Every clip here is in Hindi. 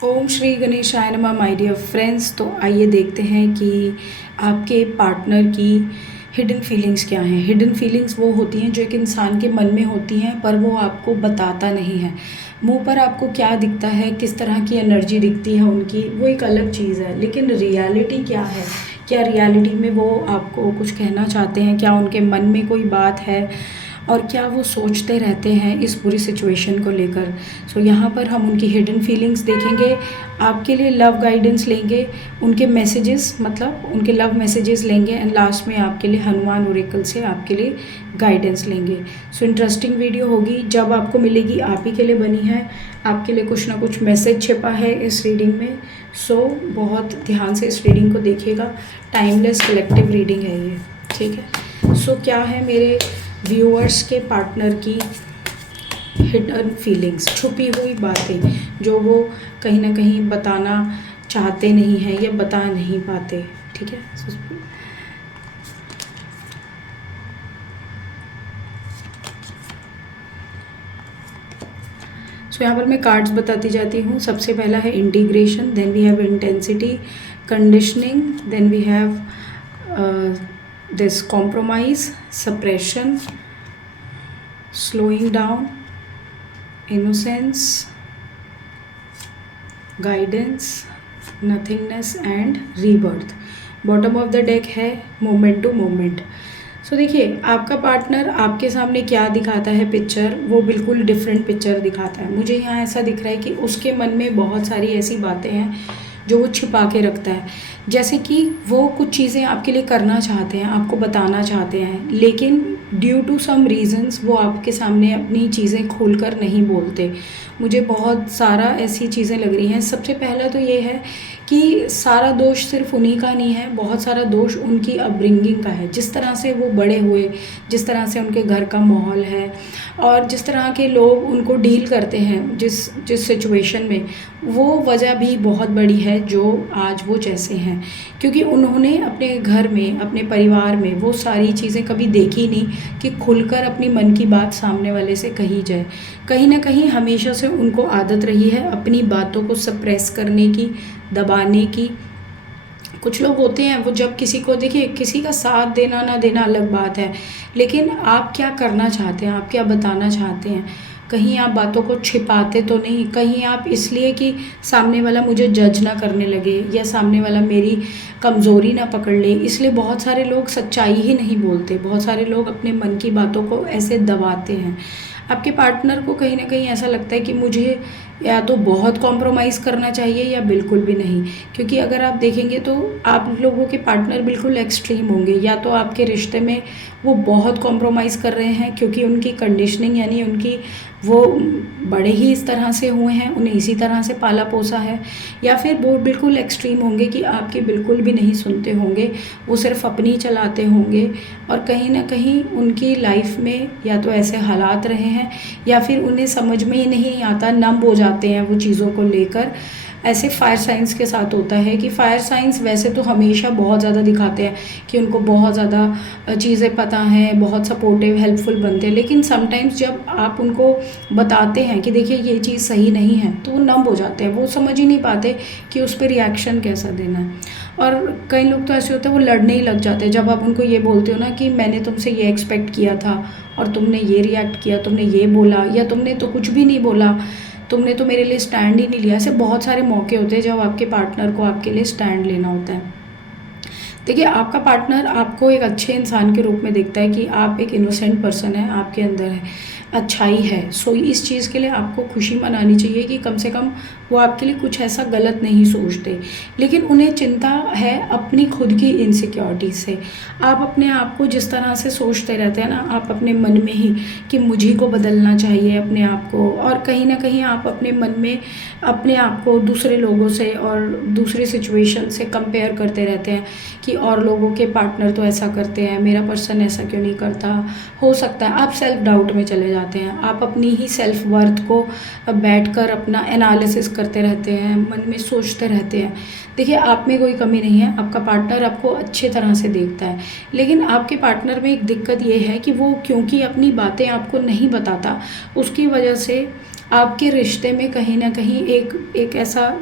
ओम श्री गणेशाय नमः माय डियर फ्रेंड्स। तो आइए देखते हैं कि आपके पार्टनर की हिडन फीलिंग्स क्या हैं। हिडन फीलिंग्स वो होती हैं जो एक इंसान के मन में होती हैं पर वो आपको बताता नहीं है। मुंह पर आपको क्या दिखता है, किस तरह की एनर्जी दिखती है उनकी, वो एक अलग चीज़ है, लेकिन रियलिटी क्या है। क्या रियलिटी में वो आपको कुछ कहना चाहते हैं, क्या उनके मन में कोई बात है और क्या वो सोचते रहते हैं इस पूरी सिचुएशन को लेकर। सो यहाँ पर हम उनकी हिडन फीलिंग्स देखेंगे, आपके लिए लव गाइडेंस लेंगे, उनके मैसेजेस मतलब उनके लव मैसेजेस लेंगे एंड लास्ट में आपके लिए हनुमान ओरेकल से आपके लिए गाइडेंस लेंगे। सो इंटरेस्टिंग वीडियो होगी, जब आपको मिलेगी आप ही के लिए बनी है, आपके लिए कुछ ना कुछ मैसेज छिपा है इस रीडिंग में। सो बहुत ध्यान से इस रीडिंग को देखिएगा, टाइमलेस कलेक्टिव रीडिंग है ये, ठीक है। सो क्या है मेरे व्यूअर्स के पार्टनर की हिडन फीलिंग्स, छुपी हुई बातें जो वो कहीं ना कहीं बताना चाहते नहीं हैं या बता नहीं पाते, ठीक है। सो यहाँ पर मैं कार्ड्स बताती जाती हूँ। सबसे पहला है integration, then we have intensity, conditioning, then we have this compromise, suppression, slowing down, innocence, guidance, nothingness and rebirth। Bottom of the deck है मोमेंट टू मोमेंट। सो देखिए आपका पार्टनर आपके सामने क्या दिखाता है पिक्चर, वो बिल्कुल डिफरेंट पिक्चर दिखाता है। मुझे यहाँ ऐसा दिख रहा है कि उसके मन में बहुत सारी ऐसी बातें हैं जो वो छिपा के रखता है, जैसे कि वो कुछ चीज़ें आपके लिए करना चाहते हैं, आपको बताना चाहते हैं, लेकिन ड्यू टू सम रीज़न्स वो आपके सामने अपनी चीज़ें खोलकर नहीं बोलते। मुझे बहुत सारा ऐसी चीज़ें लग रही हैं। सबसे पहला तो ये है कि सारा दोष सिर्फ उन्हीं का नहीं है, बहुत सारा दोष उनकी अपब्रिंगिंग का है, जिस तरह से वो बड़े हुए, जिस तरह से उनके घर का माहौल है और जिस तरह के लोग उनको डील करते हैं जिस जिस सिचुएशन में, वो वजह भी बहुत बड़ी है जो आज वो जैसे हैं, क्योंकि उन्होंने अपने घर में, अपने परिवार में वो सारी चीज़ें कभी देखी नहीं कि खुलकर अपनी मन की बात सामने वाले से कही जाए। कहीं ना कहीं हमेशा से उनको आदत रही है अपनी बातों को सप्रेस करने की, दबाने की। कुछ लोग होते हैं वो जब किसी को, देखिए किसी का साथ देना ना देना अलग बात है, लेकिन आप क्या करना चाहते हैं, आप क्या बताना चाहते हैं। कहीं आप बातों को छिपाते तो नहीं, कहीं आप इसलिए कि सामने वाला मुझे जज ना करने लगे या सामने वाला मेरी कमज़ोरी ना पकड़ ले, इसलिए बहुत सारे लोग सच्चाई ही नहीं बोलते, बहुत सारे लोग अपने मन की बातों को ऐसे दबाते हैं। आपके पार्टनर को कहीं ना कहीं ऐसा लगता है कि मुझे या तो बहुत कॉम्प्रोमाइज़ करना चाहिए या बिल्कुल भी नहीं, क्योंकि अगर आप देखेंगे तो आप लोगों के पार्टनर बिल्कुल एक्सट्रीम होंगे। या तो आपके रिश्ते में वो बहुत कॉम्प्रोमाइज़ कर रहे हैं क्योंकि उनकी कंडीशनिंग, यानी उनकी वो बड़े ही इस तरह से हुए हैं, उन्हें इसी तरह से पाला पोसा है, या फिर वो बिल्कुल एक्सट्रीम होंगे कि आपकी बिल्कुल भी नहीं सुनते होंगे, वो सिर्फ अपनी चलाते होंगे। और कहीं ना कहीं उनकी लाइफ में या तो ऐसे हालात रहे हैं या फिर उन्हें समझ में ही नहीं आता, नम हो जाते हैं वो चीज़ों को लेकर। ऐसे फायर साइंस के साथ होता है कि फायर साइंस वैसे तो हमेशा बहुत ज़्यादा दिखाते हैं कि उनको बहुत ज़्यादा चीज़ें पता हैं, बहुत सपोर्टिव हेल्पफुल बनते हैं, लेकिन समटाइम्स जब आप उनको बताते हैं कि देखिए ये चीज़ सही नहीं है, तो वो नम हो जाते हैं, वो समझ ही नहीं पाते कि उस पर रिएक्शन कैसा देना है। और कई लोग तो ऐसे होते हैं वो लड़ने ही लग जाते हैं जब आप उनको ये बोलते हो ना कि मैंने तुमसे ये एक्सपेक्ट किया था और तुमने ये रिएक्ट किया, तुमने ये बोला या तुमने तो कुछ भी नहीं बोला, तुमने तो मेरे लिए स्टैंड ही नहीं लिया। ऐसे बहुत सारे मौके होते हैं जब आपके पार्टनर को आपके लिए स्टैंड लेना होता है। देखिए आपका पार्टनर आपको एक अच्छे इंसान के रूप में देखता है कि आप एक इनोसेंट पर्सन है, आपके अंदर है अच्छाई है। सो इस चीज़ के लिए आपको खुशी मनानी चाहिए कि कम से कम वो आपके लिए कुछ ऐसा गलत नहीं सोचते, लेकिन उन्हें चिंता है अपनी खुद की इनसिक्योरिटी से। आप अपने आप को जिस तरह से सोचते रहते हैं ना, आप अपने मन में ही कि मुझे को बदलना चाहिए अपने आप को, और कहीं ना कहीं आप अपने मन में अपने आप को दूसरे लोगों से और दूसरी सिचुएशन से कंपेयर करते रहते हैं कि और लोगों के पार्टनर तो ऐसा करते हैं, मेरा पर्सन ऐसा क्यों नहीं करता। हो सकता है आप सेल्फ डाउट में चले जाते हैं, आप अपनी ही सेल्फ वर्थ को बैठकर अपना एनालिसिस करते रहते हैं, मन में सोचते रहते हैं। देखिए, आप में कोई कमी नहीं है, आपका पार्टनर आपको अच्छे तरह से देखता है, लेकिन आपके पार्टनर में एक दिक्कत ये है कि वो क्योंकि अपनी बातें आपको नहीं बताता, उसकी वजह से आपके रिश्ते में कहीं न कहीं एक ऐसा,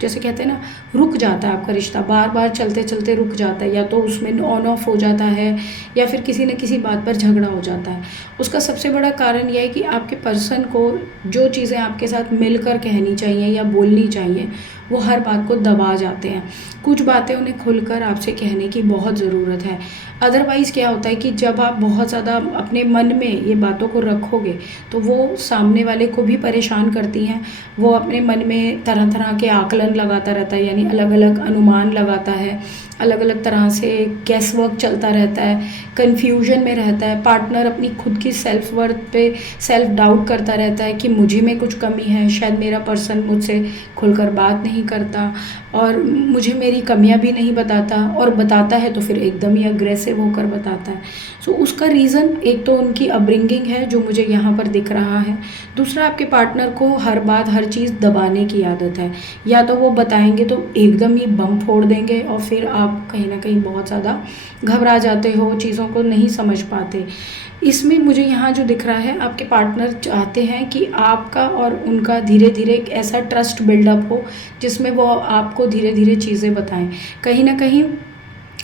जैसे कहते हैं ना, रुक जाता है आपका रिश्ता, बार बार चलते चलते रुक जाता है, या तो उसमें ऑन ऑफ हो जाता है या फिर किसी न किसी बात पर झगड़ा हो जाता है। उसका सबसे बड़ा कारण यह है कि आपके पर्सन को जो चीज़ें आपके साथ मिलकर कहनी चाहिए या बोलनी चाहिए, वो हर बात को दबा जाते हैं। कुछ बातें उन्हें खुलकर आपसे कहने की बहुत ज़रूरत है। अदरवाइज़ क्या होता है कि जब आप बहुत ज़्यादा अपने मन में ये बातों को रखोगे तो वो सामने वाले को भी परेशान करती हैं। वो अपने मन में तरह तरह के आकलन लगाता रहता है, यानी अलग अलग अनुमान लगाता है, अलग अलग तरह से गैस वर्क चलता रहता है, कन्फ्यूजन में रहता है। पार्टनर अपनी खुद की सेल्फ वर्थ पे सेल्फ डाउट करता रहता है कि मुझे में कुछ कमी है, शायद मेरा पर्सन मुझसे खुलकर बात नहीं करता और मुझे मेरी कमियां भी नहीं बताता, और बताता है तो फिर एकदम ही अग्रेसिव होकर बताता है। सो उसका रीज़न एक तो उनकी अपब्रिंगिंग है जो मुझे यहाँ पर दिख रहा है। दूसरा, आपके पार्टनर को हर बात हर चीज़ दबाने की आदत है। या तो वो बताएंगे तो एकदम ही बम फोड़ देंगे और फिर आप कहीं ना कहीं बहुत ज़्यादा घबरा जाते हो, चीज़ों को नहीं समझ पाते। इसमें मुझे यहाँ जो दिख रहा है, आपके पार्टनर चाहते हैं कि आपका और उनका धीरे धीरे एक ऐसा ट्रस्ट बिल्डअप हो जिसमें वो आपको धीरे धीरे चीज़ें बताएं। कहीं ना कहीं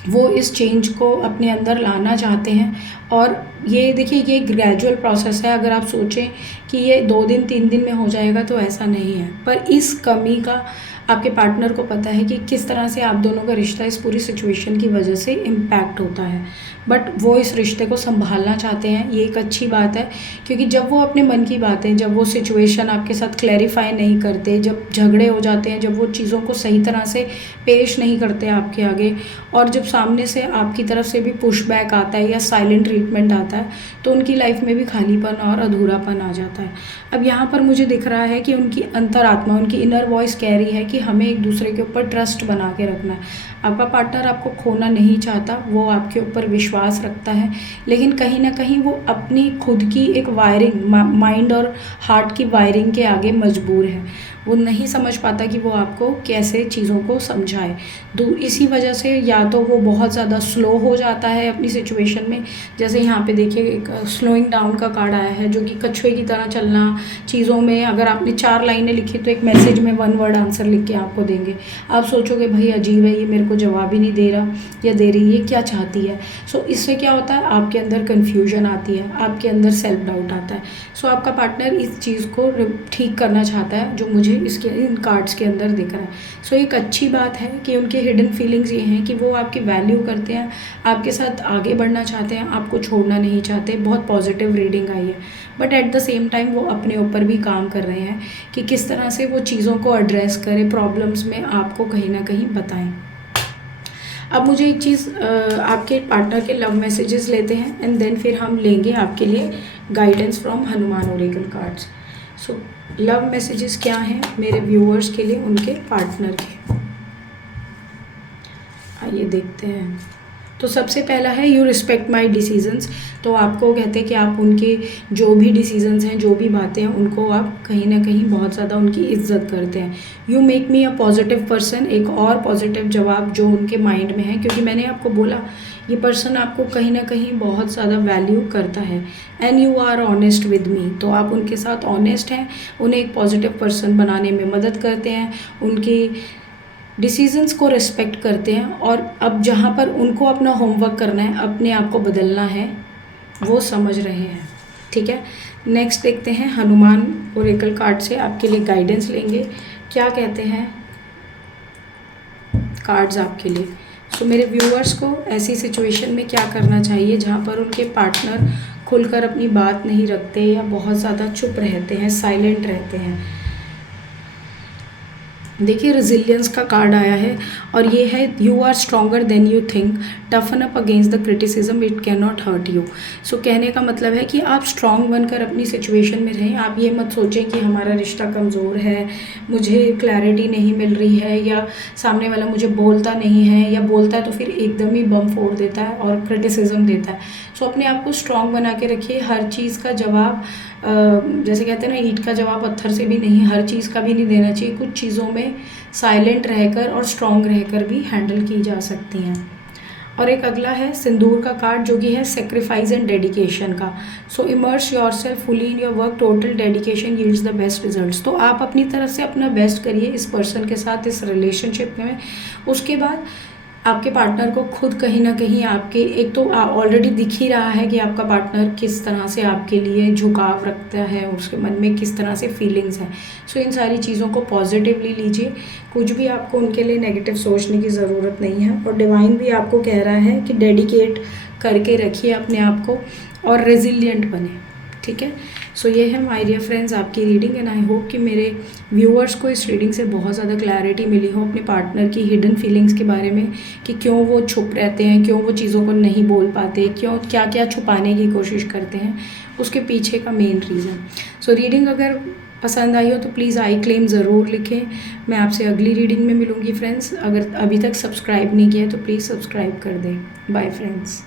वो इस चेंज को अपने अंदर लाना चाहते हैं। और ये देखिए, ये ग्रेजुअल प्रोसेस है। अगर आप सोचें कि ये 2 दिन 3 दिन में हो जाएगा तो ऐसा नहीं है, पर इस कमी का आपके पार्टनर को पता है कि किस तरह से आप दोनों का रिश्ता इस पूरी सिचुएशन की वजह से इम्पैक्ट होता है, बट वो इस रिश्ते को संभालना चाहते हैं। ये एक अच्छी बात है, क्योंकि जब वो अपने मन की बातें, जब वो सिचुएशन आपके साथ क्लैरिफाई नहीं करते, जब झगड़े हो जाते हैं, जब वो चीज़ों को सही तरह से पेश नहीं करते आपके आगे, और जब सामने से आपकी तरफ से भी पुशबैक आता है या साइलेंट ट्रीटमेंट आता है, तो उनकी लाइफ में भी खालीपन और अधूरापन आ जाता है। अब यहाँ पर मुझे दिख रहा है कि उनकी अंतरात्मा, उनकी इनर वॉइस कह रही है कि हमें एक दूसरे के ऊपर ट्रस्ट बना के रखना है। आपका पार्टनर आपको खोना नहीं चाहता, वो आपके ऊपर विश्वास रखता है, लेकिन कहीं ना कहीं वो अपनी खुद की एक वायरिंग, माइंड और हार्ट की वायरिंग के आगे मजबूर है। वो नहीं समझ पाता कि वो आपको कैसे चीज़ों को समझाए। इसी वजह से या तो वो बहुत ज़्यादा स्लो हो जाता है अपनी सिचुएशन में, जैसे यहाँ पे देखिए एक स्लोइंग डाउन का कार्ड आया है, जो कि कछुए की तरह चलना चीज़ों में। अगर आपने 4 लाइनें लिखी तो एक मैसेज में 1 वर्ड आंसर लिख के आपको देंगे। आप सोचोगे भाई अजीब है, ये मेरे को जवाब ही नहीं दे रहा या दे रही, ये क्या चाहती है। सो इससे क्या होता है, आपके अंदर कन्फ्यूजन आती है, आपके अंदर सेल्फ डाउट आता है। सो आपका पार्टनर इस चीज़ को ठीक करना चाहता है, जो मुझे इसके इन कार्ड्स के अंदर दिख रहा है। सो एक अच्छी बात है कि उनके हिडन फीलिंग्स ये हैं कि वो आपकी वैल्यू करते हैं, आपके साथ आगे बढ़ना चाहते हैं, आपको छोड़ना नहीं चाहते। बहुत पॉजिटिव रीडिंग आई है, but at the same time वो अपने ऊपर भी काम कर रहे हैं कि किस तरह से वो चीज़ों को एड्रेस करें, प्रॉब्लम्स में आपको कहीं ना कहीं बताएं। अब मुझे एक चीज़, आपके पार्टनर के लव मैसेजेस लेते हैं एंड देन फिर हम लेंगे आपके लिए guidance from Hanuman Oracle cards. So love messages क्या हैं मेरे व्यूअर्स के लिए, उनके पार्टनर के, आइए देखते हैं। तो सबसे पहला है यू रिस्पेक्ट माई डिसीजंस। तो आपको कहते हैं कि आप उनके जो भी डिसीजंस हैं, जो भी बातें हैं, उनको आप कहीं ना कहीं बहुत ज़्यादा उनकी इज्जत करते हैं। You make me a positive person, एक और पॉजिटिव जवाब जो उनके माइंड में है, क्योंकि मैंने आपको बोला ये पर्सन आपको कहीं ना कहीं बहुत ज़्यादा वैल्यू करता है। And you are honest with me, तो आप उनके साथ ऑनेस्ट हैं, उन्हें एक पॉजिटिव पर्सन बनाने में मदद करते हैं, उनकी डिसीजंस को रिस्पेक्ट करते हैं। और अब जहाँ पर उनको अपना होमवर्क करना है, अपने आप को बदलना है, वो समझ रहे हैं। ठीक है, नेक्स्ट देखते हैं हनुमान ओरेकल कार्ड से आपके लिए गाइडेंस लेंगे, क्या कहते हैं कार्ड्स आपके लिए। सो मेरे व्यूअर्स को ऐसी सिचुएशन में क्या करना चाहिए जहाँ पर उनके पार्टनर खुलकर अपनी बात नहीं रखते या बहुत ज़्यादा चुप रहते हैं, साइलेंट रहते हैं। देखिए रेजिलियंस का कार्ड आया है और ये है you are stronger than you think, toughen up against the criticism, it can not hurt you. So कहने का मतलब है कि आप स्ट्रॉन्ग बनकर अपनी सिचुएशन में रहें। आप ये मत सोचें कि हमारा रिश्ता कमज़ोर है, मुझे क्लैरिटी नहीं मिल रही है, या सामने वाला मुझे बोलता नहीं है, या बोलता है तो फिर एकदम ही बम फोड़ देता है और क्रिटिसिज्म देता है। सो अपने आप को स्ट्रॉन्ग बना के रखिए, हर चीज़ का जवाब जैसे कहते हैं ना, ईंट का जवाब पत्थर से भी नहीं, हर चीज़ का भी नहीं देना चाहिए। कुछ चीज़ों में साइलेंट रहकर और स्ट्रॉन्ग रहकर भी हैंडल की जा सकती हैं। और एक अगला है सिंदूर का कार्ड, जो कि है सेक्रीफाइस एंड डेडिकेशन का। So immerse your self fully in your work, total dedication yields the best results. तो आप अपनी तरफ से अपना बेस्ट करिए इस पर्सन के साथ, इस रिलेशनशिप में। उसके बाद आपके पार्टनर को खुद कहीं ना कहीं आपके, एक तो ऑलरेडी दिख ही रहा है कि आपका पार्टनर किस तरह से आपके लिए झुकाव रखता है, उसके मन में किस तरह से फीलिंग्स हैं। सो इन सारी चीज़ों को पॉजिटिवली लीजिए, कुछ भी आपको उनके लिए नेगेटिव सोचने की ज़रूरत नहीं है। और डिवाइन भी आपको कह रहा है कि डेडिकेट करके रखिए अपने आप को और रेजिलिएंट बने, ठीक है। सो ये है माय डियर फ्रेंड्स आपकी रीडिंग, एंड आई होप कि मेरे व्यूअर्स को इस रीडिंग से बहुत ज़्यादा क्लैरिटी मिली हो अपने पार्टनर की हिडन फीलिंग्स के बारे में, कि क्यों वो छुप रहते हैं, क्यों वो चीज़ों को नहीं बोल पाते, क्यों क्या क्या छुपाने की कोशिश करते हैं, उसके पीछे का मेन रीज़न। सो रीडिंग अगर पसंद आई हो तो प्लीज़ आई क्लेम ज़रूर लिखें। मैं आपसे अगली रीडिंग में मिलूँगी फ्रेंड्स। अगर अभी तक सब्सक्राइब नहीं किया है तो प्लीज़ सब्सक्राइब कर दें। Bye friends.